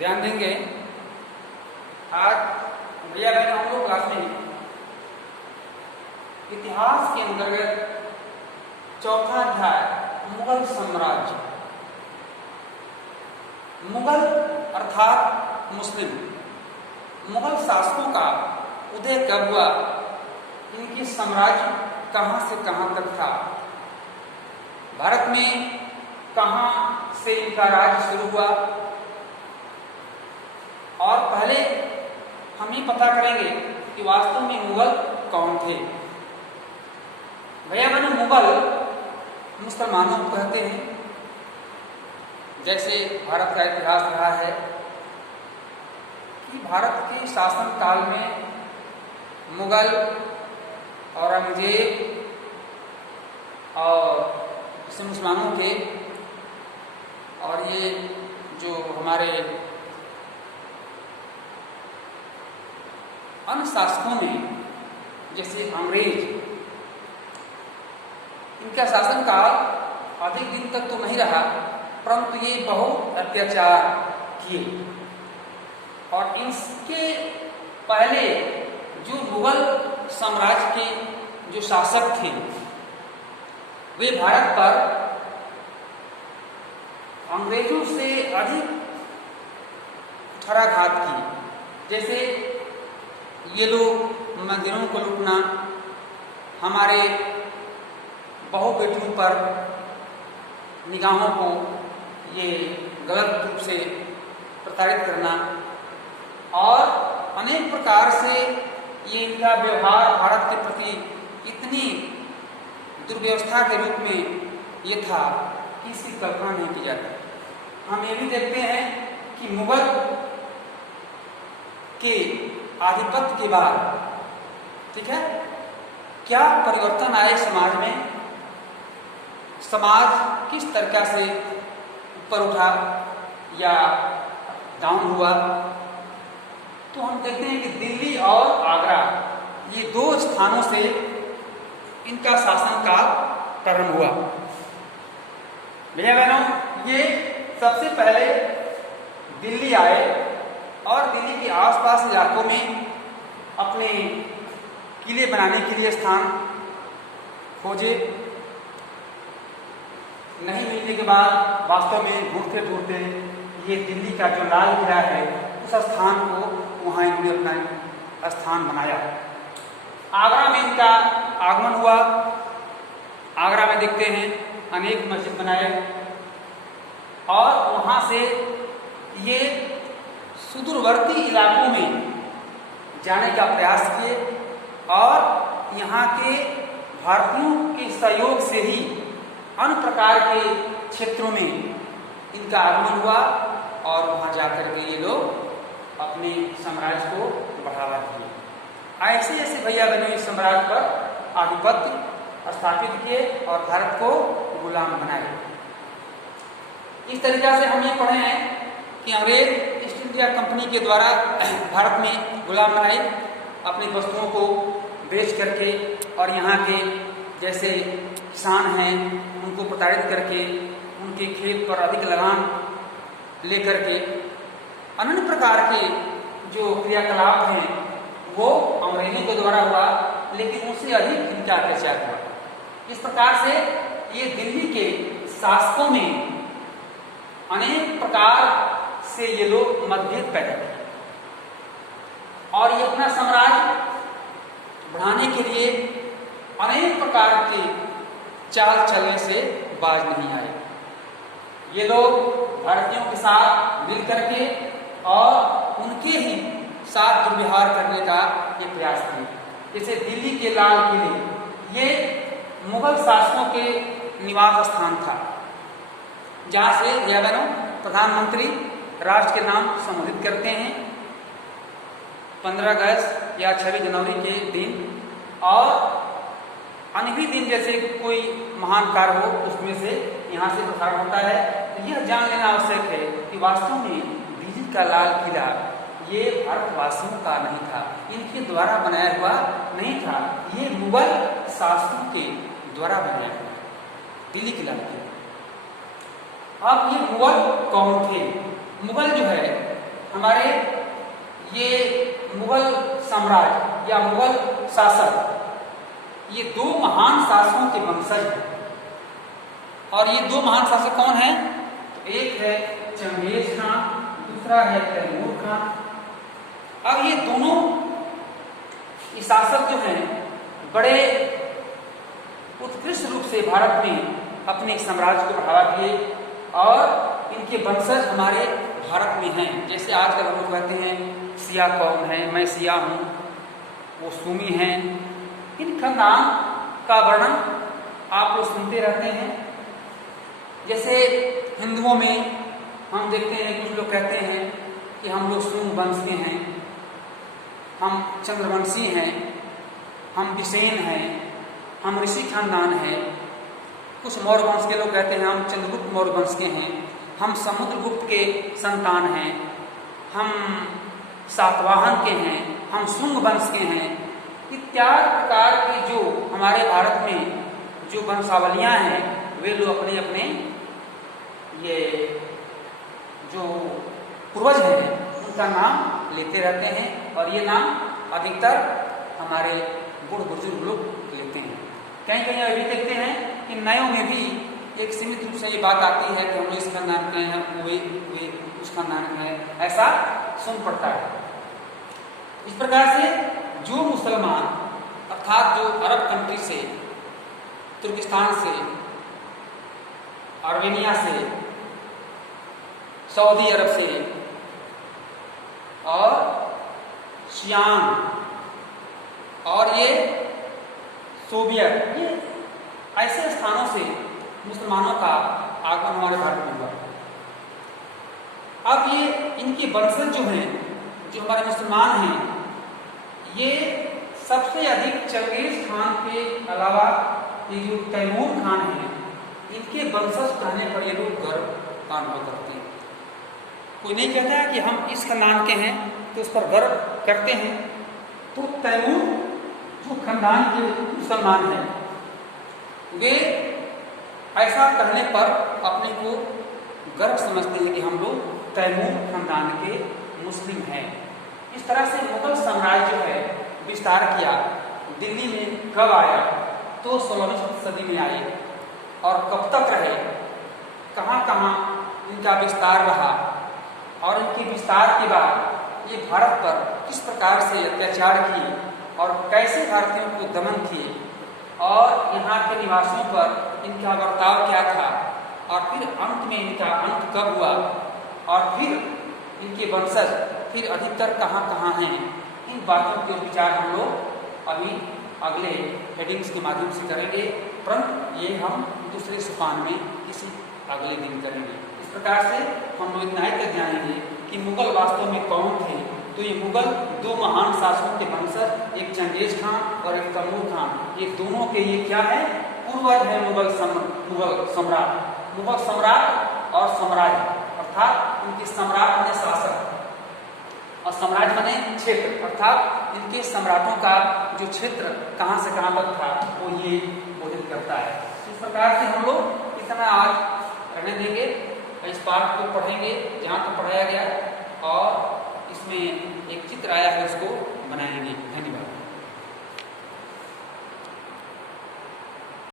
ध्यान देंगे। आज भैया बहन हम लोग क्लास में इतिहास के अंतर्गत चौथा अध्याय मुगल साम्राज्य, मुगल अर्थात मुस्लिम, मुगल शासकों का उदय कब हुआ, इनकी साम्राज्य कहां से कहां तक था, भारत में कहां से इनका राज्य शुरू हुआ, और पहले हम ये पता करेंगे कि वास्तव में मुगल कौन थे। भैया बहनों, मुगल मुसलमानों को कहते हैं। जैसे भारत का इतिहास रहा है कि भारत के शासन काल में मुगल, औरंगजेब और जैसे मुसलमानों के, और ये जो हमारे अन्य शासकों ने जैसे अंग्रेज, इनका शासनकाल अधिक दिन तक तो नहीं रहा, परंतु ये बहुत अत्याचार किए। और इसके पहले जो मुगल साम्राज्य के जो शासक थे वे भारत पर अंग्रेजों से अधिक कुठाराघात की। जैसे ये लोग मंदिरों को लूटना, हमारे बहु बेटियों पर निगाहों को ये गलत रूप से प्रताड़ित करना, और अनेक प्रकार से ये इनका व्यवहार भारत के प्रति इतनी दुर्व्यवस्था के रूप में ये था कि इसकी कल्पना नहीं की जाती। हम ये भी देखते हैं कि मुगल के आधिपत्य के बाद, ठीक है, क्या परिवर्तन आए समाज में, समाज किस तरीका से ऊपर उठा या डाउन हुआ। तो हम देखते हैं कि दिल्ली और आगरा, ये दो स्थानों से इनका शासनकाल प्रारंभ हुआ। भैया बहनों, ये सबसे पहले दिल्ली आए और दिल्ली के आसपास इलाकों में अपने किले बनाने के लिए स्थान खोजे। नहीं मिलने के बाद वास्तव में ढूंढते ढूंढते ये दिल्ली का जो लाल किला है उस स्थान को वहाँ इन्होंने अपना स्थान बनाया। आगरा में इनका आगमन हुआ। आगरा में देखते हैं अनेक मस्जिद बनाए, और वहाँ से ये सुदूरवर्ती इलाकों में जाने का प्रयास किए, और यहाँ के भारतीयों के सहयोग से ही अन्य प्रकार के क्षेत्रों में इनका आगमन हुआ, और वहाँ जाकर के ये लोग अपने साम्राज्य को बढ़ावा दिए। ऐसे ऐसे भैया बहनों इस साम्राज्य पर आधिपत्य स्थापित किए और भारत को गुलाम बनाए। इस तरीका से हम ये पढ़े हैं कि अंग्रेज ईस्ट इंडिया कंपनी के द्वारा भारत में गुलाम बनाए, अपनी वस्तुओं को बेच करके, और यहाँ के जैसे किसान हैं उनको प्रताड़ित करके, उनके खेत पर अधिक लगान लेकर के, अन्य प्रकार के जो क्रियाकलाप हैं वो अंग्रेजों के द्वारा हुआ, लेकिन उससे अधिक इनका अत्याचार हुआ। इस प्रकार से ये दिल्ली के शासकों में अनेक प्रकार से ये लोग मतभेद पैदा किए, और ये अपना साम्राज्य बढ़ाने के लिए अनेक प्रकार के चाल चलने से बाज नहीं आए। ये लोग भारतीयों के साथ मिल करके और उनके ही साथ दुर्व्यवहार करने का ये प्रयास किए। जैसे दिल्ली के लाल किले, ये मुगल शासकों के निवास स्थान था, जहाँ से भैया बहनों प्रधानमंत्री राष्ट्र के नाम संबोधित करते हैं 15 अगस्त या 26 जनवरी के दिन, और अन्य भी दिन जैसे कोई महान कार्य हो उसमें से यहाँ से प्रसारण होता है। तो यह जान लेना आवश्यक है कि वास्तव में दिल्ली का लाल किला ये भारतवासियों का नहीं था, इनके द्वारा बनाया हुआ नहीं था, ये मुगल शासकों के द्वारा बनाया हुआ दिल्ली के लाल किला। अब ये मुगल कौन थे? मुगल जो है हमारे ये मुगल साम्राज्य या मुगल शासक ये दो महान शासकों के वंशज हैं। और ये दो महान शासक कौन हैं? एक है चंगेज खान, दूसरा है तैमूर खान। अब ये दोनों शासक जो हैं बड़े उत्कृष्ट रूप से भारत में अपने साम्राज्य को बढ़ावा दिए और इनके वंशज हमारे भारत में हैं। जैसे आजकल हम लोग कहते हैं सिया कौम है, मैं सिया हूँ, वो सुमी हैं। इन खानदान का वर्णन आप लोग सुनते रहते हैं। जैसे हिंदुओं में हम देखते हैं कुछ लोग कहते हैं कि हम लोग सुंग वंश के हैं, हम चंद्रवंशी हैं, हम बिसेन हैं, हम ऋषि खानदान हैं। कुछ मौर्य वंश के लोग कहते हैं हम चंद्रगुप्त मौर्य वंश के हैं, हम समुद्रगुप्त के संतान हैं, हम सातवाहन के हैं, हम शुंग वंश के हैं। इत्यादि प्रकार की जो हमारे भारत में जो वंशावलियां हैं वे लोग अपने अपने ये जो पूर्वज हैं उनका नाम लेते रहते हैं और ये नाम अधिकतर हमारे बूढ़ बुजुर्ग लोग लेते हैं। कहीं कहीं अभी देखते हैं कि नयों में भी एक सीमित रूप से ये बात आती है कि हम लोग इस खानदान के हैं, वे उस खानदान के हैं, ऐसा सुन पड़ता है। इस प्रकार से जो मुसलमान अर्थात जो अरब कंट्री से, तुर्किस्तान से, आर्मेनिया से, सऊदी अरब से और शियान और ये सोवियत, ये ऐसे स्थानों से मुसलमानों का आगमन हमारे भारत में हुआ। अब ये इनके वंशज जो हैं, जो हमारे मुसलमान हैं, ये सबसे अधिक चंगेज खान के अलावा ये जो तैमूर खान हैं, इनके वंशज कहने पर ये लोग गर्व का अनुभव करते हैं। कोई नहीं कहता है कि हम इस खानदान के हैं तो उस पर गर्व करते हैं। तो तैमूर जो खानदान के मुसलमान हैं वे ऐसा कहने पर अपने को गर्व समझते हैं कि हम लोग तैमूर खानदान के मुस्लिम हैं। इस तरह से मुगल साम्राज्य जो है विस्तार किया। दिल्ली में कब आया? तो 16वीं सदी में आए और कब तक रहे, कहाँ कहाँ इनका विस्तार रहा और इनके विस्तार के बाद ये भारत पर किस प्रकार से अत्याचार किए और कैसे भारतीयों को दमन किए और यहाँ के निवासियों पर इनका बर्ताव क्या था और फिर अंत में इनका अंत कब हुआ और फिर इनके वंशज फिर अधिकतर कहाँ कहाँ हैं, इन बातों के विचार हम लोग अभी अगले हेडिंग्स के माध्यम से करेंगे, परंतु ये हम दूसरे सोपान में किसी अगले दिन करेंगे। इस प्रकार से हम लोग इतना ही तक जानेंगे कि मुगल वास्तव में कौन थे। तो ये मुगल दो महान शासकों के वंशज, एक चंगेज खान और एक तैमूर खान, ये दोनों के ये क्या है? पूर्वज है मुगल सम्राट। मुगल सम्राट और साम्राज्य अर्थात इनके सम्राट बने शासक और साम्राज्य बने क्षेत्र, अर्थात इनके सम्राटों का जो क्षेत्र कहाँ से कहाँ तक था वो ये बोधित करता है। इस प्रकार से हम लोग इतना आज रहने देंगे, इस पाठ को पढ़ेंगे जहाँ तक पढ़ाया गया और इसमें एक चित्र आया है उसको बनाएंगे। धन्यवाद।